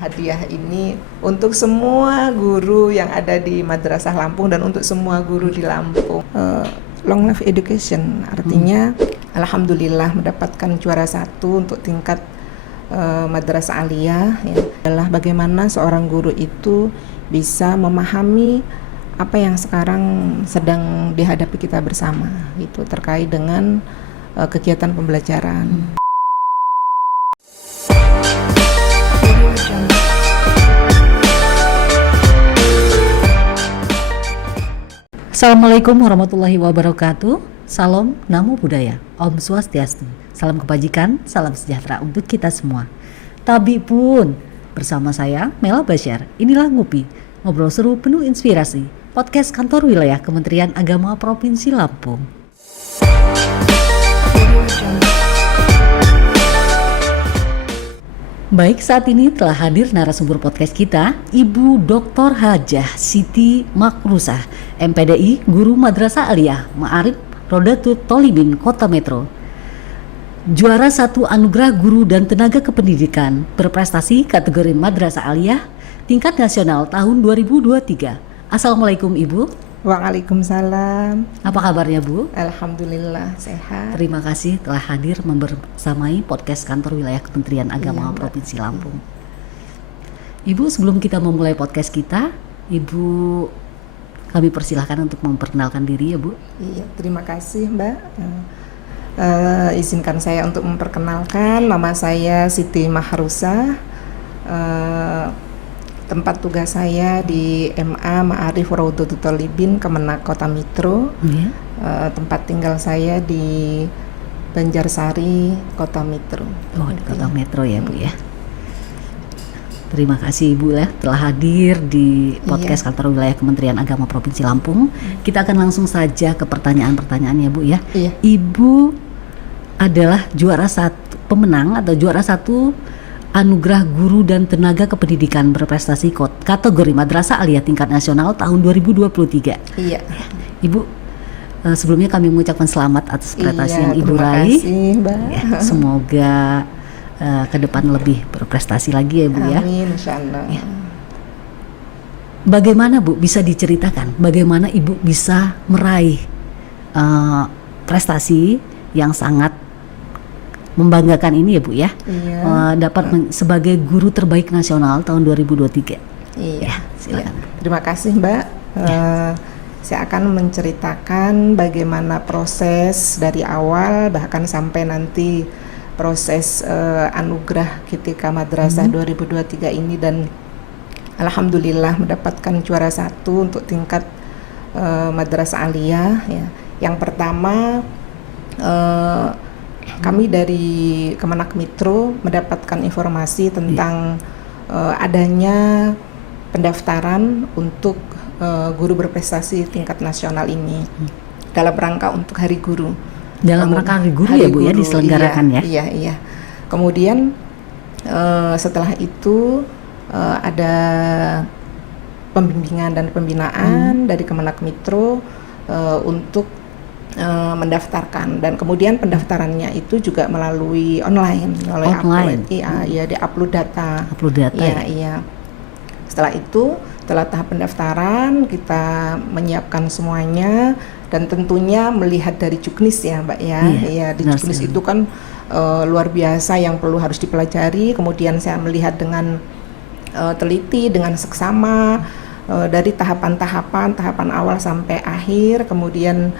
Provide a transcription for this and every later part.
hadiah ini untuk semua guru yang ada di Madrasah Lampung dan untuk semua guru di Lampung. Long life education artinya alhamdulillah mendapatkan juara 1 untuk tingkat Madrasah Aliyah ya, adalah bagaimana seorang guru itu bisa memahami apa yang sekarang sedang dihadapi kita bersama, itu terkait dengan kegiatan pembelajaran. Assalamualaikum warahmatullahi wabarakatuh. Salam Namo Buddhaya. Om Swastiastu. Salam kebajikan, salam sejahtera untuk kita semua. Tabi pun bersama saya Mela Basyar. Inilah Ngopi, ngobrol seru penuh inspirasi. Podcast kantor wilayah Kementerian Agama Provinsi Lampung. Baik, saat ini telah hadir narasumber podcast kita, Ibu Dr. Hajah Siti Makrusah, MPDI, Guru Madrasah Aliyah, Ma'arif Rodatut Tolibin, Kota Metro. Juara 1 Anugerah Guru dan Tenaga Kependidikan berprestasi kategori Madrasah Aliyah tingkat nasional tahun 2023. Assalamualaikum Ibu. Waalaikumsalam. Apa kabarnya Bu? Alhamdulillah sehat. Terima kasih telah hadir membersamai podcast kantor wilayah Kementerian Agama Provinsi Lampung. Ibu, sebelum kita memulai podcast kita, Ibu kami persilahkan untuk memperkenalkan diri ya Bu. Iya, terima kasih Mbak. Izinkan saya untuk memperkenalkan, nama saya Siti Makrusah. Tempat tugas saya di MA Ma'arif Rodatut Tolibin, Kemenak Kota Metro. Tempat tinggal saya di Banjarsari, Kota Metro. Oh, di Kota Metro ya Bu ya. Terima kasih Ibu ya telah hadir di podcast kantor wilayah Kementerian Agama Provinsi Lampung. Kita akan langsung saja ke pertanyaan-pertanyaan ya Bu ya. Ibu adalah juara 1 pemenang atau juara 1 Anugerah Guru dan Tenaga Kependidikan berprestasi kategori Madrasah Aliyah tingkat nasional tahun 2023. Iya. Ibu, sebelumnya kami mengucapkan selamat atas prestasi yang Ibu raih. Terima kasih, Mbak. Ya, semoga ke depan lebih berprestasi lagi ya Bu ya. Amin, insyaallah. Ya. Bagaimana Bu bisa diceritakan bagaimana Ibu bisa meraih prestasi yang sangat membanggakan ini ya Bu ya. Dapat sebagai guru terbaik nasional tahun 2023. Iya, silakan. Terima kasih Mbak. Saya akan menceritakan bagaimana proses dari awal bahkan sampai nanti proses anugerah KTK Madrasah 2023 ini, dan alhamdulillah mendapatkan juara 1 untuk tingkat Madrasah Aliyah ya. Yang pertama kami dari Kemenak Metro mendapatkan informasi tentang adanya pendaftaran untuk guru berprestasi tingkat nasional ini dalam rangka untuk Hari Guru. Dalam rangka Hari Guru ya Bu ya diselenggarakan ya. Iya. Kemudian setelah itu ada pembimbingan dan pembinaan dari Kemenak Metro untuk mendaftarkan, dan kemudian pendaftarannya itu juga melalui online, di-upload data. Iya. Setelah itu, setelah tahap pendaftaran kita menyiapkan semuanya, dan tentunya melihat dari juknis ya Mbak ya. Iya, di juknis itu kan luar biasa yang perlu harus dipelajari. Kemudian saya melihat dengan teliti, dengan seksama dari tahapan awal sampai akhir. Kemudian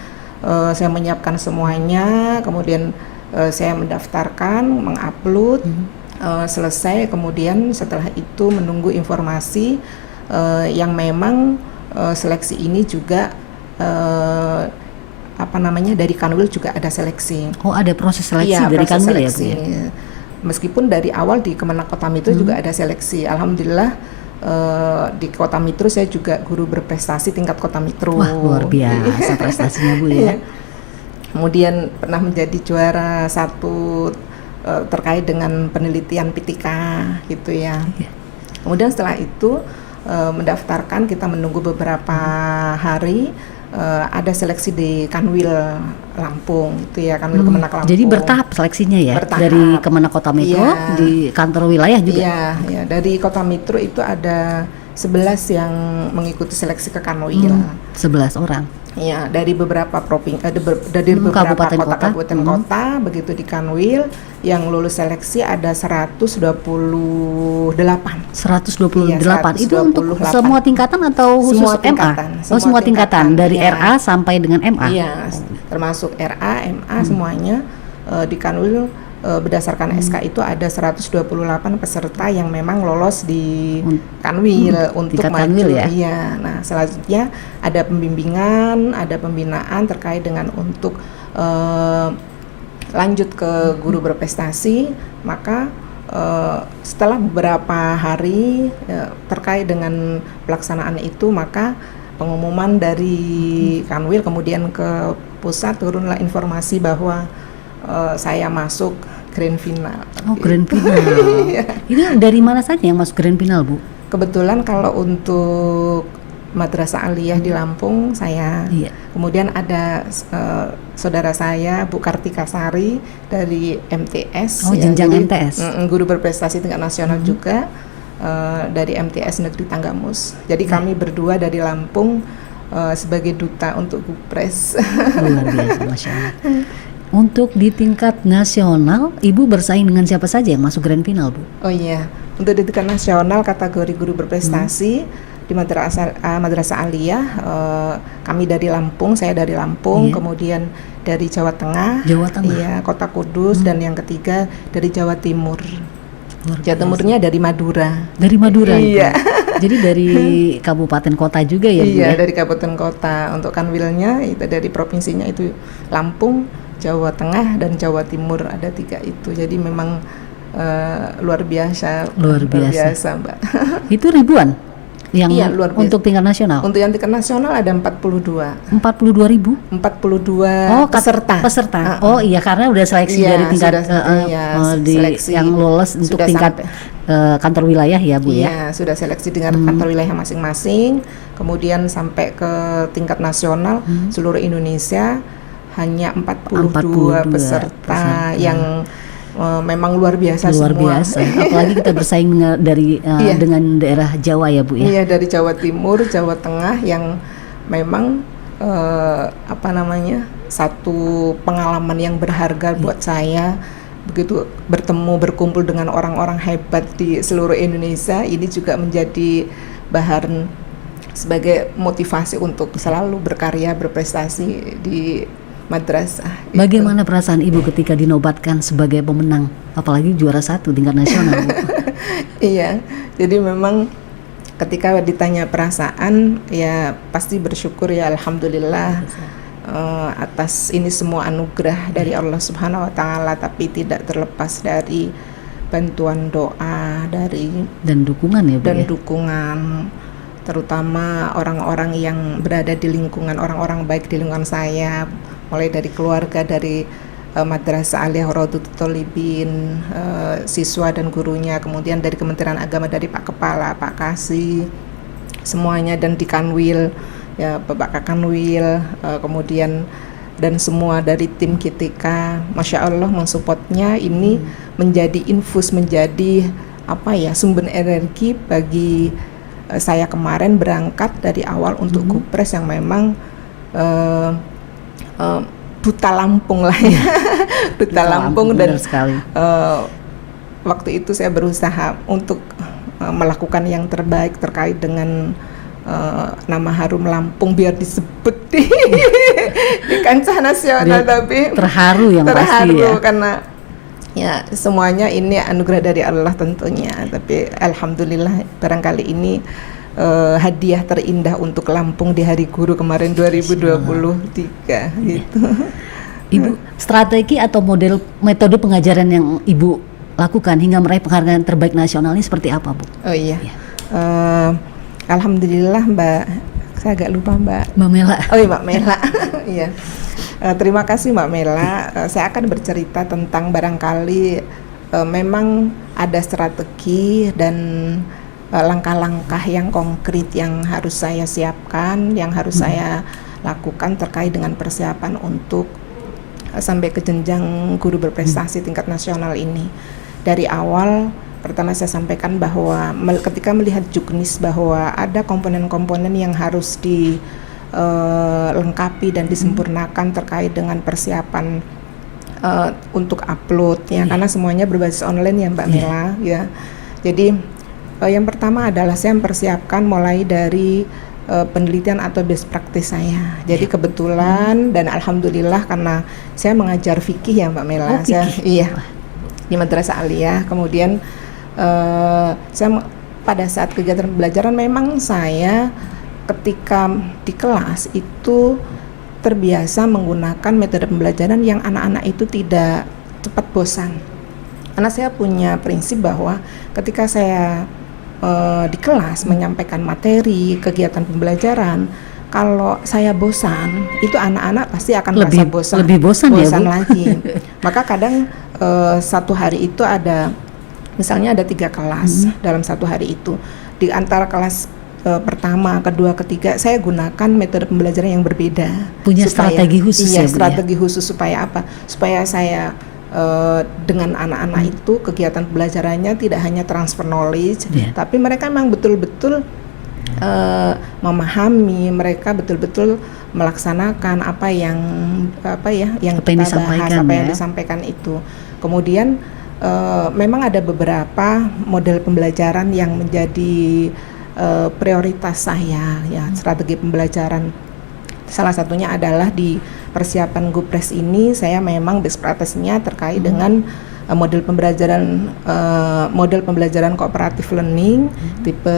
saya menyiapkan semuanya, kemudian saya mendaftarkan, mengupload, selesai, kemudian setelah itu menunggu informasi yang memang seleksi ini juga dari Kanwil juga ada seleksi. Oh, ada proses seleksi dari Kanwil ya Bu ya? Meskipun dari awal di Kemenak Kota Metro juga ada seleksi. Alhamdulillah di Kota Metro saya juga guru berprestasi tingkat Kota Metro. Wah, luar biasa prestasinya Bu ya. Kemudian pernah menjadi juara 1 terkait dengan penelitian Pitika gitu ya. Kemudian setelah itu mendaftarkan, kita menunggu beberapa hari, ada seleksi di Kanwil Lampung itu ya, Kanwil Kemenak Lampung. Jadi bertahap seleksinya ya, bertahap. Dari Kemenak Kota Metro, Iya. di kantor wilayah juga. Iya, dari Kota Metro itu ada 11 yang mengikuti seleksi ke Kanwil. 11 orang. Ya, dari beberapa dari beberapa kabupaten kota. kabupaten kota, begitu di Kanwil yang lulus seleksi ada 128. 128. Iya, Itu untuk 128. semua tingkatan atau khusus Semua MA? tingkatan, Semua tingkatan dari iya. RA sampai dengan MA. Iya, termasuk RA, MA semuanya di Kanwil berdasarkan SK itu ada 128 peserta yang memang lolos di Kanwil untuk tingkat maju. Kanwil ya? Iya. Nah, selanjutnya ada pembimbingan, ada pembinaan terkait dengan untuk lanjut ke guru berprestasi. Maka setelah beberapa hari terkait dengan pelaksanaan itu, maka pengumuman dari Kanwil kemudian ke pusat turunlah informasi bahwa saya masuk grand final. Oh, grand final. Ini dari mana saja yang masuk grand final, Bu? Kebetulan kalau untuk Madrasah Aliyah di Lampung saya, Iya. kemudian ada saudara saya Bu Kartika Sari dari MTS. Oh, jenjang MTS. Guru berprestasi tingkat nasional juga dari MTS Negeri Tanggamus. Jadi kami berdua dari Lampung sebagai duta untuk Gupres. Luar biasa, Masya Allah. Untuk di tingkat nasional, Ibu bersaing dengan siapa saja yang masuk grand final, Bu? Oh iya, untuk di tingkat nasional kategori guru berprestasi di Madrasah Aliyah, kami dari Lampung, saya dari Lampung, Iya. kemudian dari Jawa Tengah, iya, Kota Kudus, dan yang ketiga dari Jawa Timur. Jawa Timurnya dari Madura. Dari Madura. Iya. Jadi dari kabupaten kota juga ya, Bu? Iya, ya? dari kabupaten kota. Untuk Kanwilnya itu dari provinsinya itu Lampung, Jawa Tengah, dan Jawa Timur, ada 3 itu. Jadi memang luar biasa. Luar biasa, Mbak. Itu ribuan yang Iya, luar biasa. untuk tingkat nasional. Untuk yang tingkat nasional ada 42. 42.000. 42 peserta. Oh iya, karena udah seleksi Iya, dari tingkat seleksi. yang lolos untuk Sudah tingkat kantor wilayah ya, Bu ya. Iya, sudah seleksi dengan kantor wilayah masing-masing. Kemudian sampai ke tingkat nasional seluruh Indonesia hanya 42 peserta yang memang luar biasa Luar semua. biasa. Apalagi kita bersaing dengan daerah Jawa ya, Bu ya. Iya, dari Jawa Timur, Jawa Tengah yang memang satu pengalaman yang berharga buat saya. Begitu berkumpul dengan orang-orang hebat di seluruh Indonesia, ini juga menjadi bahan sebagai motivasi untuk selalu berkarya, berprestasi di madrasah. Bagaimana perasaan Ibu ketika dinobatkan sebagai pemenang, apalagi juara 1 tingkat nasional, Bu? Iya, jadi memang ketika ditanya perasaan, ya pasti bersyukur ya, alhamdulillah atas ini semua anugerah dari Allah Subhanahu Wa Taala, tapi tidak terlepas dari bantuan doa dan dukungan ya, Bu, dan ya? dukungan, terutama orang-orang yang berada di lingkungan, orang-orang baik di lingkungan saya, mulai dari keluarga, dari Madrasah Aliyah Rodotul Tholibin, siswa dan gurunya, kemudian dari Kementerian Agama, dari Pak Kepala, Pak Kasih, semuanya, dan di Kanwil ya Bapak Kakanwil, kemudian dan semua dari tim KITIKA, Masya Allah mensupportnya ini menjadi infus, menjadi sumber energi bagi saya kemarin berangkat dari awal untuk Gupres yang memang duta Lampung lah ya. Duta Lampung, dan waktu itu saya berusaha untuk melakukan yang terbaik terkait dengan nama harum Lampung biar disebut di kancah nasional. Tapi terharu pasti ya, karena ya semuanya ini anugerah dari Allah tentunya. Tapi alhamdulillah barangkali ini hadiah terindah untuk Lampung di Hari Guru kemarin 2023 gitu. Ibu, strategi atau metode pengajaran yang Ibu lakukan hingga meraih penghargaan terbaik nasional ini seperti apa, Bu? Oh iya, alhamdulillah Mbak, saya agak lupa Mbak Mela. Oh iya, Mbak Mela. Iya. Terima kasih Mbak Mela. Saya akan bercerita tentang barangkali memang ada strategi dan langkah-langkah yang konkret yang harus saya siapkan, yang harus saya lakukan terkait dengan persiapan untuk sampai ke jenjang guru berprestasi tingkat nasional ini. Dari awal pertama saya sampaikan bahwa ketika melihat juknis bahwa ada komponen-komponen yang harus dilengkapi dan disempurnakan terkait dengan persiapan untuk upload ya, karena semuanya berbasis online ya Mbak Mela ya. Jadi yang pertama adalah saya mempersiapkan mulai dari penelitian atau best practice saya. Jadi kebetulan dan alhamdulillah karena saya mengajar fikih ya Mbak Mela. Iya di Madrasah Aliyah. Kemudian saya pada saat kegiatan pembelajaran memang saya ketika di kelas itu terbiasa menggunakan metode pembelajaran yang anak-anak itu tidak cepat bosan. Karena saya punya prinsip bahwa ketika saya di kelas menyampaikan materi kegiatan pembelajaran, kalau saya bosan, itu anak-anak pasti akan merasa bosan. Lebih bosan ya, Bu? Lagi. Maka kadang satu hari itu ada, misalnya ada 3 kelas dalam satu hari itu. Di antara kelas pertama, kedua, ketiga, saya gunakan metode pembelajaran yang berbeda. Punya strategi khusus ya, Bu? Strategi khusus supaya apa? Supaya saya dengan anak-anak itu kegiatan pembelajarannya tidak hanya transfer knowledge, tapi mereka memang betul-betul memahami, mereka betul-betul melaksanakan apa yang kita bahas, apa yang disampaikan itu. Kemudian memang ada beberapa model pembelajaran yang menjadi prioritas saya ya, strategi pembelajaran. Salah satunya adalah di persiapan Gupres ini saya memang best practice-nya terkait dengan model pembelajaran cooperative learning tipe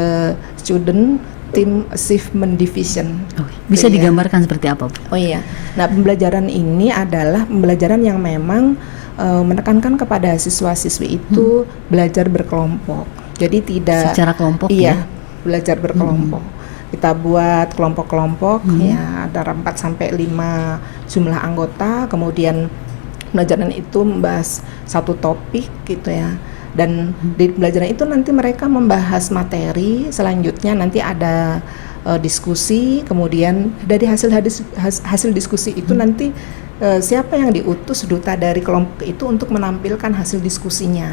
student team achievement division. Bisa digambarkan seperti apa, Bu? Oh iya. Nah, pembelajaran ini adalah pembelajaran yang memang menekankan kepada siswa-siswi itu belajar berkelompok. Jadi tidak secara kelompok ya. Belajar berkelompok. Kita buat kelompok-kelompok ya, ada 4 sampai 5 jumlah anggota, kemudian pembelajaran itu membahas satu topik gitu ya. Dan di pembelajaran itu nanti mereka membahas materi, selanjutnya nanti ada diskusi, kemudian dari hasil diskusi itu nanti siapa yang diutus duta dari kelompok itu untuk menampilkan hasil diskusinya.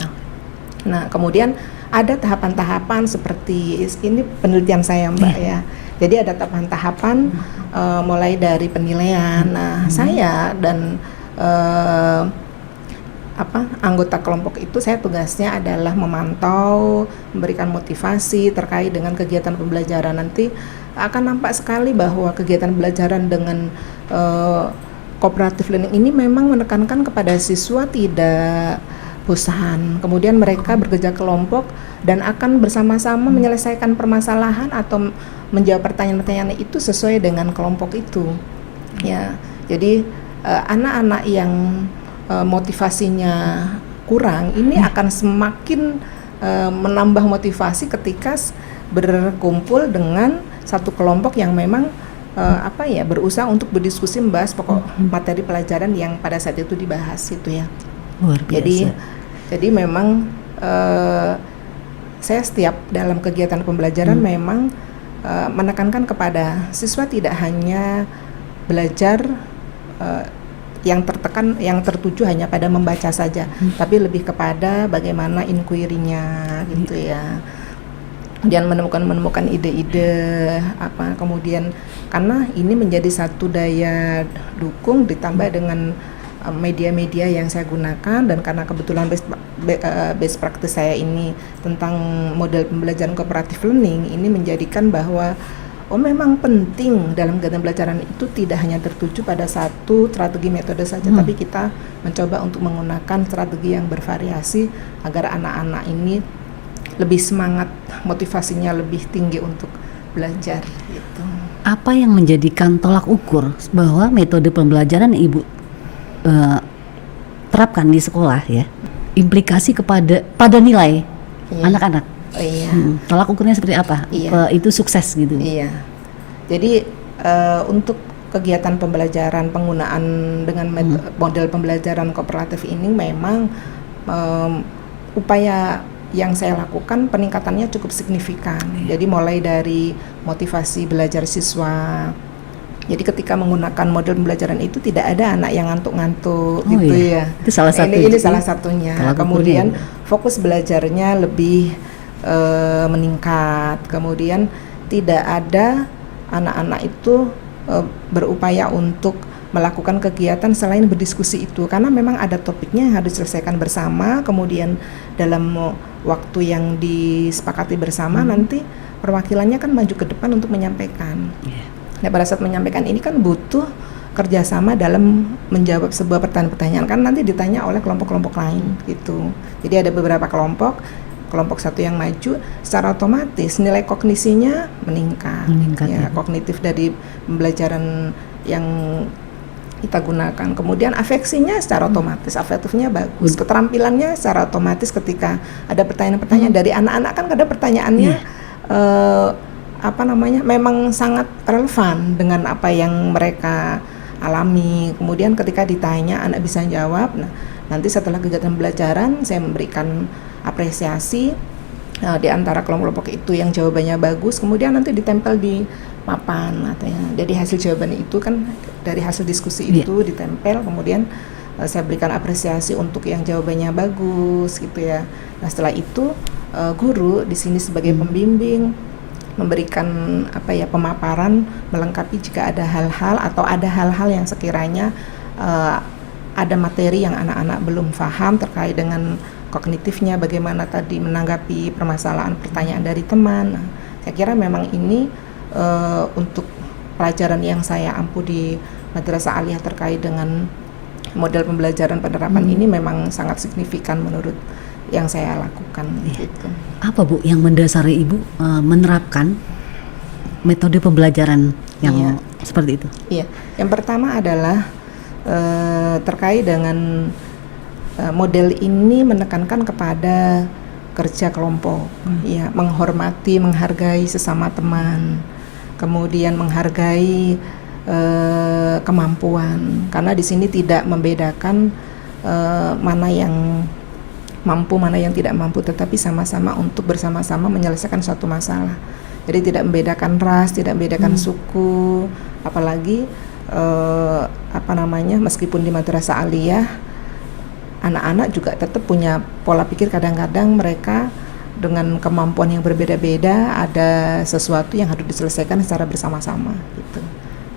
Nah, kemudian ada tahapan-tahapan seperti ini penelitian saya Mbak ya. Jadi ada tahapan-tahapan mulai dari penilaian. Nah, saya dan anggota kelompok itu saya tugasnya adalah memantau, memberikan motivasi terkait dengan kegiatan pembelajaran. Nanti akan nampak sekali bahwa kegiatan pembelajaran dengan cooperative learning ini memang menekankan kepada siswa tidak bosan. Kemudian mereka bekerja kelompok dan akan bersama-sama menyelesaikan permasalahan atau menjawab pertanyaan-pertanyaan itu sesuai dengan kelompok itu. Ya, jadi anak-anak yang motivasinya kurang ini akan semakin menambah motivasi ketika berkumpul dengan satu kelompok yang memang berusaha untuk berdiskusi membahas pokok materi pelajaran yang pada saat itu dibahas itu ya. Luar biasa. Jadi memang saya setiap dalam kegiatan pembelajaran memang menekankan kepada siswa tidak hanya belajar yang tertuju hanya pada membaca saja, tapi lebih kepada bagaimana inquiry-nya gitu ya. Dan menemukan ide-ide kemudian karena ini menjadi satu daya dukung ditambah dengan media-media yang saya gunakan, dan karena kebetulan best practice saya ini tentang model pembelajaran cooperative learning, ini menjadikan bahwa memang penting dalam kegiatan pembelajaran itu tidak hanya tertuju pada satu strategi metode saja, tapi kita mencoba untuk menggunakan strategi yang bervariasi agar anak-anak ini lebih semangat, motivasinya lebih tinggi untuk belajar gitu. Apa yang menjadikan tolak ukur bahwa metode pembelajaran Ibu terapkan di sekolah ya, implikasi pada nilai anak-anak? Oh iya. Tolak ukurnya seperti apa? Iya. Itu sukses gitu. Iya. Jadi untuk kegiatan pembelajaran penggunaan dengan model pembelajaran kooperatif ini memang upaya yang saya lakukan peningkatannya cukup signifikan. Jadi mulai dari motivasi belajar siswa, Jadi ketika menggunakan model pembelajaran itu tidak ada anak yang ngantuk-ngantuk gitu iya. ya. Itu salah satu. Ini salah satunya. Kemudian ya. fokus belajarnya lebih meningkat. Kemudian tidak ada anak-anak itu berupaya untuk melakukan kegiatan selain berdiskusi itu, karena memang ada topiknya yang harus diselesaikan bersama. Kemudian dalam waktu yang disepakati bersama nanti perwakilannya kan maju ke depan untuk menyampaikan. Nah, pada saat menyampaikan ini kan butuh kerjasama dalam menjawab sebuah pertanyaan-pertanyaan, kan nanti ditanya oleh kelompok-kelompok lain gitu. Jadi ada beberapa kelompok satu yang maju, secara otomatis nilai kognisinya meningkat ya. Kognitif dari pembelajaran yang kita gunakan. Kemudian afeksinya secara otomatis, afektifnya bagus. Keterampilannya secara otomatis ketika ada pertanyaan-pertanyaan dari anak-anak, kan ada pertanyaannya memang sangat relevan dengan apa yang mereka alami. Kemudian ketika ditanya anak bisa jawab. Nah, nanti setelah kegiatan pembelajaran saya memberikan apresiasi di antara kelompok itu yang jawabannya bagus, kemudian nanti ditempel di papan katanya. Jadi hasil jawaban itu kan dari hasil diskusi itu ditempel, kemudian saya berikan apresiasi untuk yang jawabannya bagus gitu ya. Nah, setelah itu guru di sini sebagai pembimbing memberikan pemaparan melengkapi jika ada hal-hal yang sekiranya ada materi yang anak-anak belum paham terkait dengan kognitifnya, bagaimana tadi menanggapi permasalahan pertanyaan dari teman. Nah, saya kira memang ini untuk pelajaran yang saya ampu di Madrasah Aliyah terkait dengan model pembelajaran penerapan ini memang sangat signifikan menurut yang saya lakukan. Gitu. Apa Bu yang mendasari Ibu menerapkan metode pembelajaran yang seperti itu? Iya, yang pertama adalah terkait dengan model ini menekankan kepada kerja kelompok, ya, menghormati, menghargai sesama teman, kemudian menghargai kemampuan, karena di sini tidak membedakan mana yang mampu, mana yang tidak mampu, tetapi sama-sama untuk bersama-sama menyelesaikan suatu masalah. Jadi tidak membedakan ras, tidak membedakan suku, apalagi meskipun di Madrasah Aliyah anak-anak juga tetap punya pola pikir, kadang-kadang mereka dengan kemampuan yang berbeda-beda ada sesuatu yang harus diselesaikan secara bersama-sama gitu.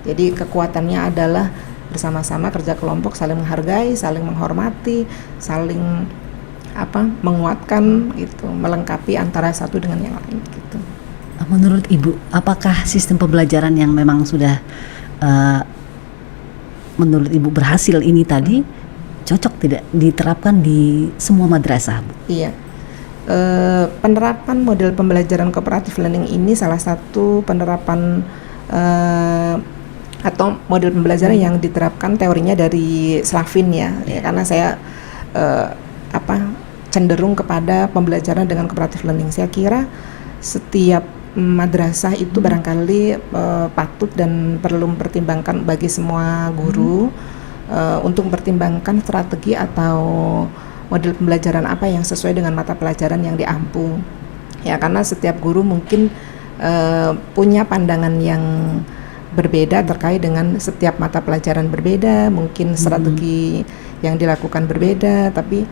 Jadi kekuatannya adalah bersama-sama, kerja kelompok, saling menghargai, saling menghormati, saling menguatkan gitu, melengkapi antara satu dengan yang lain gitu. Menurut Ibu, apakah sistem pembelajaran yang memang sudah menurut Ibu berhasil ini tadi cocok tidak diterapkan di semua madrasah, Bu? Iya. Penerapan model pembelajaran cooperative learning ini salah satu penerapan atau model pembelajaran yang diterapkan teorinya dari Slavin ya, karena saya cenderung kepada pembelajaran dengan cooperative learning. Saya kira setiap madrasah itu barangkali patut dan perlu mempertimbangkan bagi semua guru untuk mempertimbangkan strategi atau model pembelajaran apa yang sesuai dengan mata pelajaran yang diampu. Ya, karena setiap guru mungkin punya pandangan yang berbeda terkait dengan setiap mata pelajaran berbeda, mungkin strategi yang dilakukan berbeda, tapi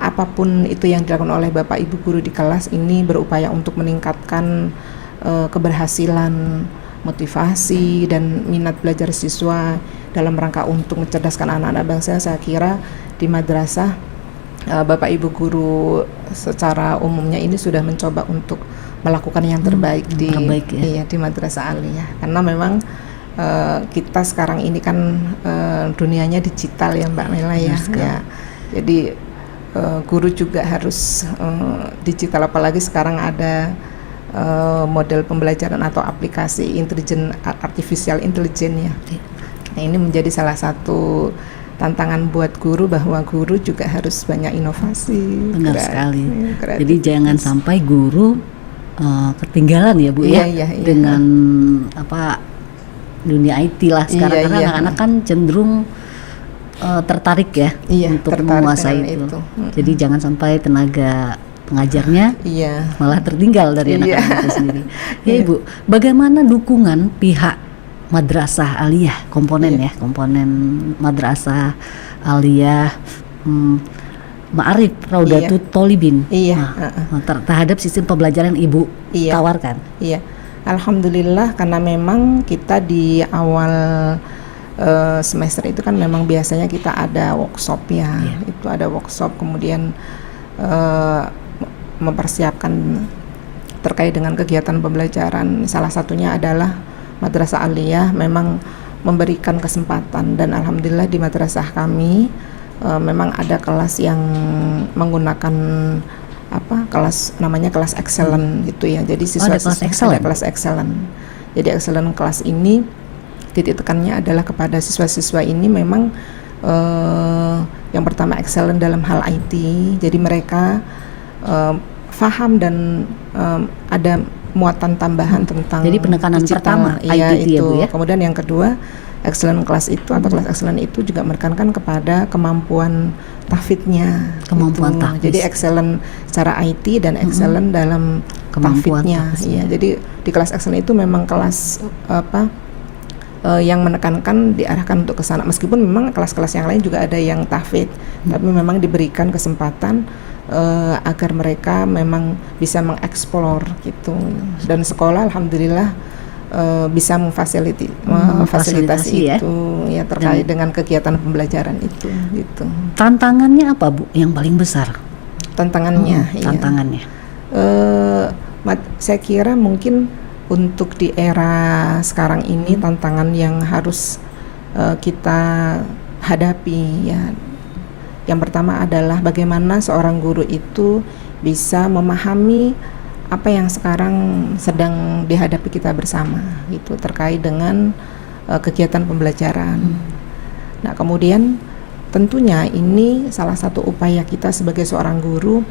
apapun itu yang dilakukan oleh Bapak Ibu guru di kelas ini berupaya untuk meningkatkan keberhasilan, motivasi dan minat belajar siswa dalam rangka untuk mencerdaskan anak-anak bangsa. Saya kira di madrasah Bapak Ibu guru secara umumnya ini sudah mencoba untuk melakukan yang terbaik di Madrasah Aliyah, karena memang kita sekarang ini kan dunianya digital ya Mbak Mela ya. Jadi guru juga harus digital, apalagi sekarang ada model pembelajaran atau aplikasi artificial intelligence ya. Nah, ini menjadi salah satu tantangan buat guru, bahwa guru juga harus banyak inovasi. Benar sekali. Jadi jangan sampai guru ketinggalan ya Bu dengan dunia IT lah sekarang, karena anak-anak kan cenderung tertarik ya untuk menguasai itu. Jadi jangan sampai tenaga pengajarnya malah tertinggal dari anak-anak itu sendiri. Ya Ibu, bagaimana dukungan pihak madrasah aliyah, komponen ya, komponen madrasah aliyah Ma'arif Raudatut Tholibin. Terhadap sistem pembelajaran Ibu tawarkan. Iya. Alhamdulillah, karena memang kita di awal semester itu kan memang biasanya kita ada workshop ya. Itu ada workshop, kemudian mempersiapkan terkait dengan kegiatan pembelajaran. Salah satunya adalah Madrasah Aliyah memang memberikan kesempatan, dan alhamdulillah di madrasah kami memang ada kelas yang menggunakan kelas namanya kelas excellent gitu ya. Jadi siswa ada kelas excellent. Jadi excellent kelas ini titik tekannya adalah kepada siswa-siswa ini memang yang pertama excellent dalam hal IT. Jadi mereka faham dan ada muatan tambahan tentang jadi penekanan digital, pertama IT itu ya, Bu, ya? Kemudian yang kedua, excellent kelas itu atau kelas excellent itu juga menekankan kepada kemampuan tahfidnya. Tahfiz. Jadi excellent secara IT dan excellent dalam tahfidnya. Ya, jadi di kelas excellent itu memang kelas yang menekankan diarahkan untuk ke sana. Meskipun memang kelas-kelas yang lain juga ada yang tahfidz, tapi memang diberikan kesempatan agar mereka memang bisa mengeksplor gitu. Dan sekolah alhamdulillah bisa memfasilitasi itu ya terkait dengan kegiatan pembelajaran itu gitu. Tantangannya apa, Bu, yang paling besar? Tantangannya saya kira mungkin untuk di era sekarang ini tantangan yang harus kita hadapi ya. Yang pertama adalah bagaimana seorang guru itu bisa memahami apa yang sekarang sedang dihadapi kita bersama gitu terkait dengan kegiatan pembelajaran. Nah, kemudian tentunya ini salah satu upaya kita sebagai seorang guru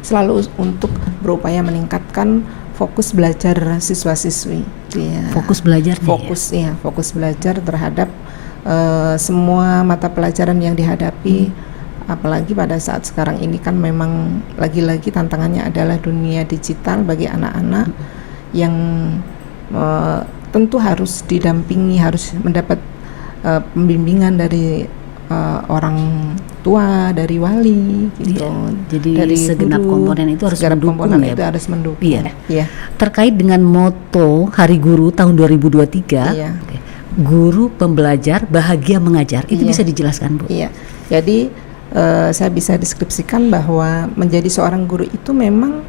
selalu untuk berupaya meningkatkan fokus belajar siswa-siswi. Ya. Fokus belajar. Fokus belajar terhadap semua mata pelajaran yang dihadapi. Apalagi pada saat sekarang ini kan memang lagi-lagi tantangannya adalah dunia digital bagi anak-anak yang tentu harus didampingi, harus mendapat pembimbingan dari orang tua, dari wali gitu. Jadi dari segenap guru, komponen itu harus mendukung ya. Iya. Terkait dengan moto Hari Guru tahun 2023, guru pembelajar bahagia mengajar, itu bisa dijelaskan, Bu? Iya. Jadi saya bisa deskripsikan bahwa menjadi seorang guru itu memang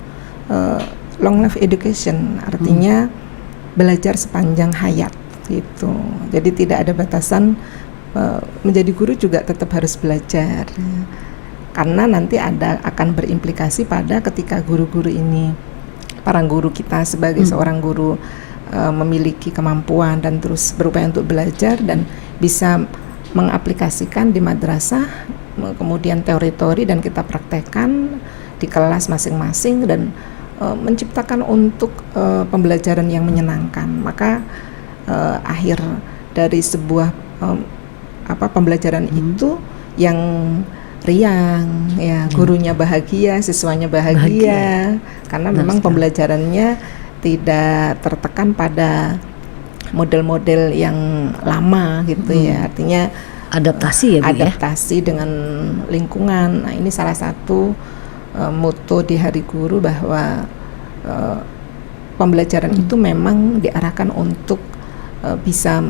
long life education, artinya belajar sepanjang hayat gitu. Jadi tidak ada batasan, menjadi guru juga tetap harus belajar. Karena nanti akan berimplikasi pada ketika guru-guru ini, para guru kita sebagai seorang guru memiliki kemampuan dan terus berupaya untuk belajar dan bisa mengaplikasikan di madrasah, kemudian teori-teori dan kita praktekkan di kelas masing-masing dan menciptakan untuk pembelajaran yang menyenangkan. Maka akhir dari sebuah pembelajaran itu yang riang ya, gurunya bahagia, siswanya bahagia. Karena memang pembelajarannya tidak tertekan pada model-model yang lama gitu ya, artinya adaptasi ya, Bu, adaptasi dengan lingkungan. Nah, ini salah satu moto di Hari Guru bahwa pembelajaran itu memang diarahkan untuk bisa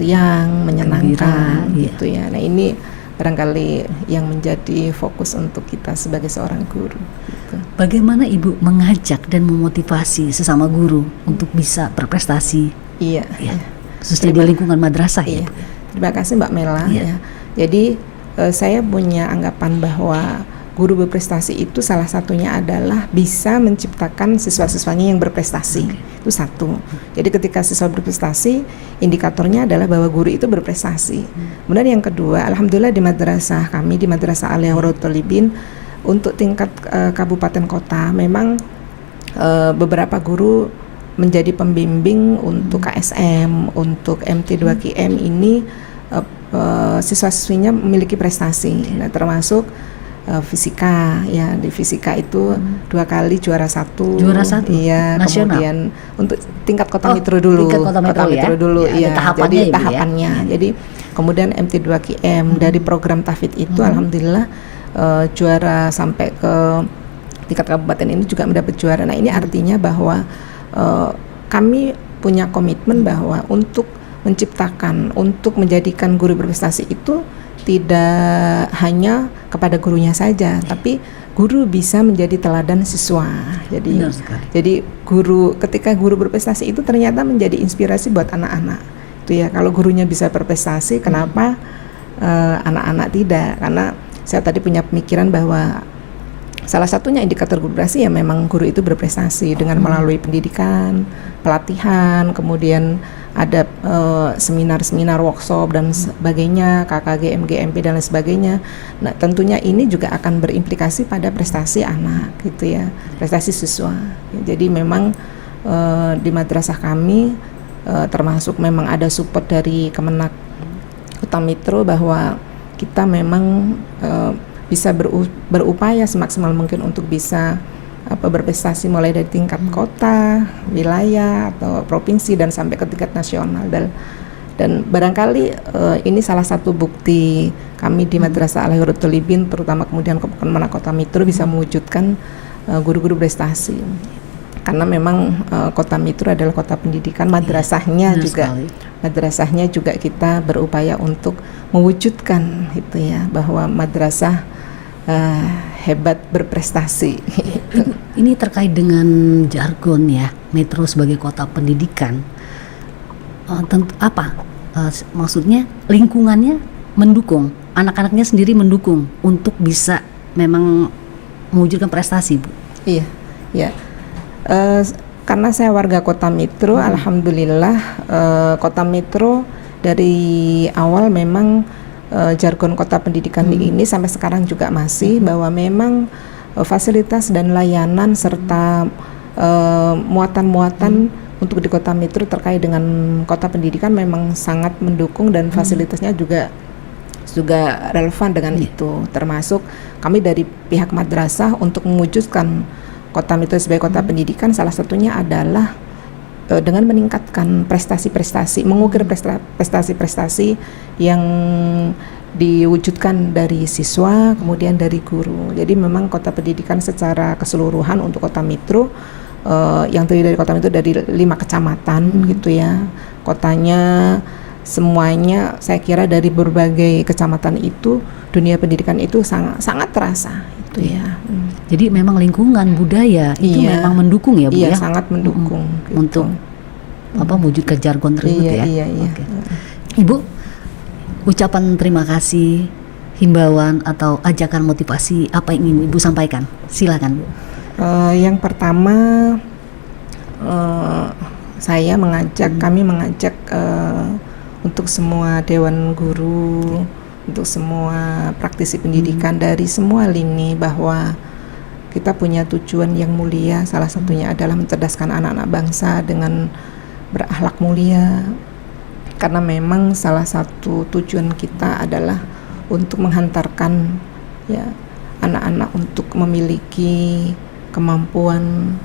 riang, menyenangkan gitu ya. Nah, ini barangkali yang menjadi fokus untuk kita sebagai seorang guru gitu. Bagaimana Ibu mengajak dan memotivasi sesama guru untuk bisa berprestasi? Iya. Khususnya di lingkungan madrasah ya. Terima kasih Mbak Mela ya. Jadi saya punya anggapan bahwa guru berprestasi itu salah satunya adalah bisa menciptakan siswa-siswanya yang berprestasi. Itu satu. Jadi ketika siswa berprestasi, indikatornya adalah bahwa guru itu berprestasi. Kemudian yang kedua, alhamdulillah di madrasah kami, di Madrasah Aliyah Raudatut Tholibin, untuk tingkat kabupaten kota memang beberapa guru menjadi pembimbing untuk KSM, untuk MT2KM ini siswa-siswinya memiliki prestasi. Nah, termasuk fisika ya, di fisika itu 2 kali juara satu. Iya, nasional. Kemudian untuk tingkat kota Mitro dulu. Tingkat kota Mitro dulu ya. Tahapannya jadi tahapannya. Ya. Jadi kemudian MT2KM dari program Tafid itu alhamdulillah juara sampai ke tingkat kabupaten ini juga mendapat juara. Nah, ini artinya bahwa kami punya komitmen bahwa untuk menciptakan, untuk menjadikan guru berprestasi itu tidak hanya kepada gurunya saja, tapi guru bisa menjadi teladan siswa. Jadi guru, ketika guru berprestasi itu ternyata menjadi inspirasi buat anak-anak. Itu ya, kalau gurunya bisa berprestasi, kenapa anak-anak tidak? Karena saya tadi punya pemikiran bahwa salah satunya indikator guru berprestasi ya memang guru itu berprestasi dengan melalui pendidikan, pelatihan, kemudian ada seminar-seminar, workshop dan sebagainya, KKG, MGMP dan lain sebagainya. Nah, tentunya ini juga akan berimplikasi pada prestasi anak gitu ya, prestasi siswa. Jadi memang di madrasah kami termasuk memang ada support dari Kemenak Kota Mitro bahwa kita memang bisa berupaya semaksimal mungkin untuk bisa berprestasi mulai dari tingkat kota, wilayah atau provinsi dan sampai ke tingkat nasional. Dan barangkali ini salah satu bukti kami di Madrasah Al-Hurul Talibin, terutama kemudian Kemenak Kota Mitro bisa mewujudkan guru-guru prestasi. Karena memang Kota Mitro adalah kota pendidikan, madrasahnya juga kita berupaya untuk mewujudkan itu ya, bahwa madrasah hebat berprestasi. Ini terkait dengan jargon ya, Mitro sebagai kota pendidikan. Tentu apa? Maksudnya lingkungannya mendukung, anak-anaknya sendiri mendukung untuk bisa memang mewujudkan prestasi, Bu. Iya, ya. Karena saya warga Kota Mitro, alhamdulillah Kota Mitro dari awal memang jargon kota pendidikan ini sampai sekarang juga masih bahwa memang fasilitas dan layanan serta muatan-muatan untuk di Kota Mitro terkait dengan kota pendidikan memang sangat mendukung dan fasilitasnya juga relevan dengan itu. Termasuk kami dari pihak madrasah untuk mewujudkan Kota Mitro sebagai kota pendidikan, salah satunya adalah dengan meningkatkan prestasi-prestasi, mengukir prestasi-prestasi yang diwujudkan dari siswa, kemudian dari guru. Jadi memang kota pendidikan secara keseluruhan untuk Kota Mitro, yang terdiri dari Kota Mitro dari 5 kecamatan gitu ya. Kotanya semuanya saya kira dari berbagai kecamatan itu dunia pendidikan itu sangat terasa itu ya. Jadi memang lingkungan budaya itu memang mendukung ya, Bu ya. Iya, sangat mendukung gitu. Untuk mewujudkan jargon tersebut ya. Iya. Okay. Ibu, ucapan terima kasih, himbauan atau ajakan motivasi apa yang ingin Ibu sampaikan? Silakan, Bu. Yang pertama kami mengajak untuk semua dewan guru, untuk semua praktisi pendidikan dari semua lini bahwa kita punya tujuan yang mulia, salah satunya adalah mencerdaskan anak-anak bangsa dengan berakhlak mulia. Karena memang salah satu tujuan kita adalah untuk menghantarkan ya anak-anak untuk memiliki kemampuan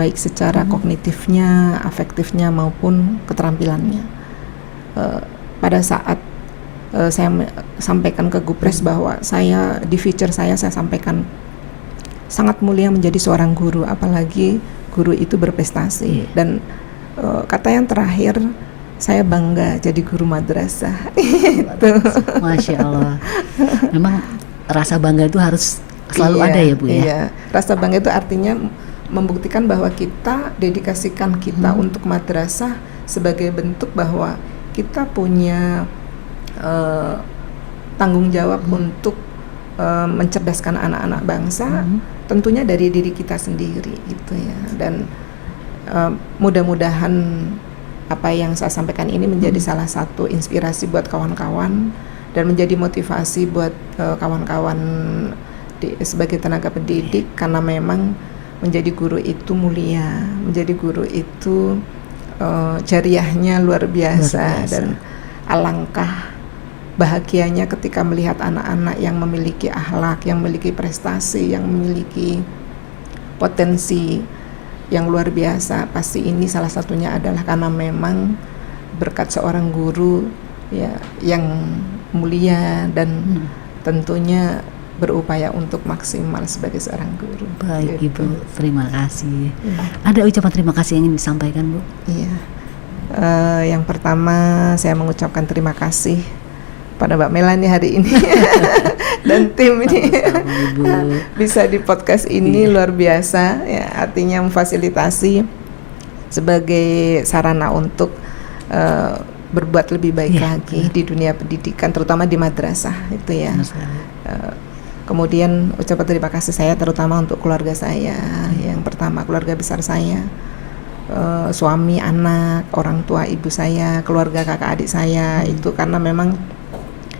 baik secara kognitifnya, afektifnya maupun keterampilannya. Pada saat saya sampaikan ke Gupres bahwa di future saya sampaikan sangat mulia menjadi seorang guru, apalagi guru itu berprestasi. Dan kata yang terakhir, saya bangga jadi guru madrasah. Masya Allah. Memang rasa bangga itu harus selalu ada ya, Bu ya. Iya, rasa bangga itu artinya membuktikan bahwa kita dedikasikan kita untuk madrasah sebagai bentuk bahwa kita punya tanggung jawab untuk mencerdaskan anak-anak bangsa. Tentunya dari diri kita sendiri gitu ya. Dan mudah-mudahan apa yang saya sampaikan ini menjadi salah satu inspirasi buat kawan-kawan dan menjadi motivasi buat kawan-kawan sebagai tenaga pendidik, karena memang menjadi guru itu mulia, menjadi guru itu jariahnya luar biasa. Dan alangkah bahagianya ketika melihat anak-anak yang memiliki akhlak, yang memiliki prestasi, yang memiliki potensi yang luar biasa. Pasti ini salah satunya adalah karena memang berkat seorang guru ya yang mulia dan tentunya berupaya untuk maksimal sebagai seorang guru. Baik gitu. Ibu, terima kasih. Ada ucapan terima kasih yang ingin disampaikan Bu? Iya. Yang pertama saya mengucapkan terima kasih pada Mbak Melani hari ini dan tim ini bisa di podcast ini luar biasa ya, artinya memfasilitasi sebagai sarana untuk berbuat lebih baik lagi di dunia pendidikan, terutama di madrasah itu ya. Kemudian ucapan terima kasih saya terutama untuk keluarga saya. Yang pertama keluarga besar saya, suami, anak, orang tua ibu saya, keluarga kakak adik saya, itu karena memang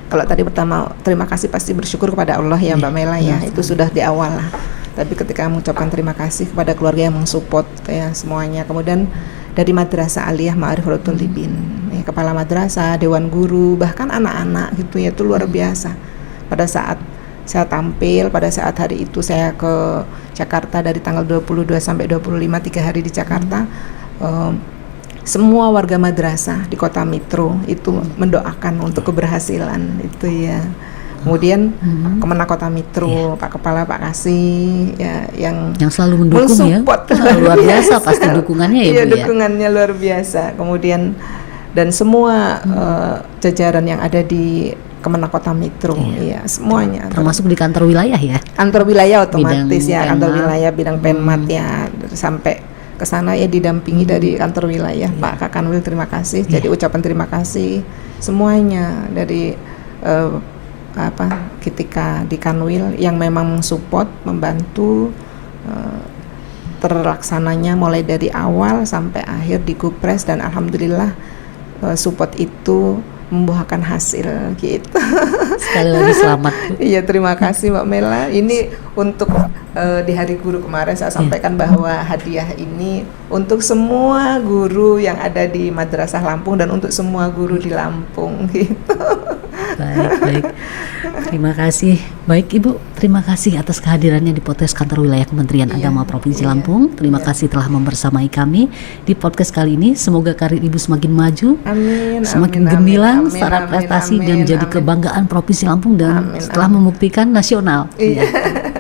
kalau tadi pertama terima kasih pasti bersyukur kepada Allah ya Mbak Mela ya, itu sudah di awal lah. Tapi ketika mengucapkan terima kasih kepada keluarga yang mensupport ya semuanya. Kemudian dari Madrasah Aliyah Ma'arifatul Thalibin, kepala madrasah, dewan guru, bahkan anak-anak gitu ya, itu luar biasa. Pada saat saya tampil, pada saat hari itu saya ke Jakarta dari tanggal 22 sampai 25, 3 hari di Jakarta, semua warga madrasah di kota Mitro itu mendoakan untuk keberhasilan itu ya. Kemudian Kemenak Kota Mitro, Pak Kepala, Pak Kasih ya, yang selalu mendukung mensupport, ya. Luar biasa pasti dukungannya ya Bu ya. Dukungannya luar biasa. Kemudian dan semua jajaran yang ada di Kemenak Kota Mitro ya, semuanya. Termasuk di kantor wilayah ya. Kantor wilayah otomatis bidang ya, kantor Penmat. wilayah bidang Penmat ya, sampai ke sana ya didampingi dari kantor wilayah Pak Kakanwil, terima kasih. Jadi ucapan terima kasih semuanya dari ketika di Kanwil yang memang support, membantu terlaksananya mulai dari awal sampai akhir di Kupres, dan alhamdulillah support itu membuahkan hasil gitu. Sekali lagi selamat. Iya, terima kasih Mbak Mela. Ini untuk di Hari Guru kemarin saya sampaikan bahwa hadiah ini untuk semua guru yang ada di Madrasah Lampung dan untuk semua guru di Lampung gitu. Baik. Terima kasih. Baik Ibu, terima kasih atas kehadirannya di podcast kantor wilayah Kementerian Agama Provinsi Lampung. Terima kasih telah membersamai kami di podcast kali ini. Semoga karir Ibu semakin maju, semakin gemilang secara prestasi dan jadi kebanggaan Provinsi Lampung dan setelah membuktikan nasional.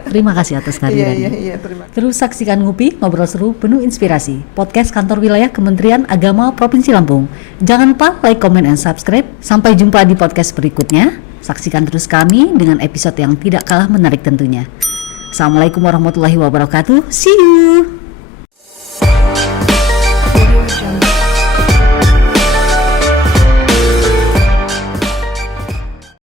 Terima kasih atas kehadirannya. Terus saksikan Ngupi, ngobrol seru penuh inspirasi. Podcast kantor wilayah Kementerian Agama Provinsi Lampung. Jangan lupa like, comment, and subscribe. Sampai jumpa di podcast berikutnya. Saksikan terus kami dengan episode yang tidak kalah menarik tentunya. Assalamualaikum warahmatullahi wabarakatuh. See you.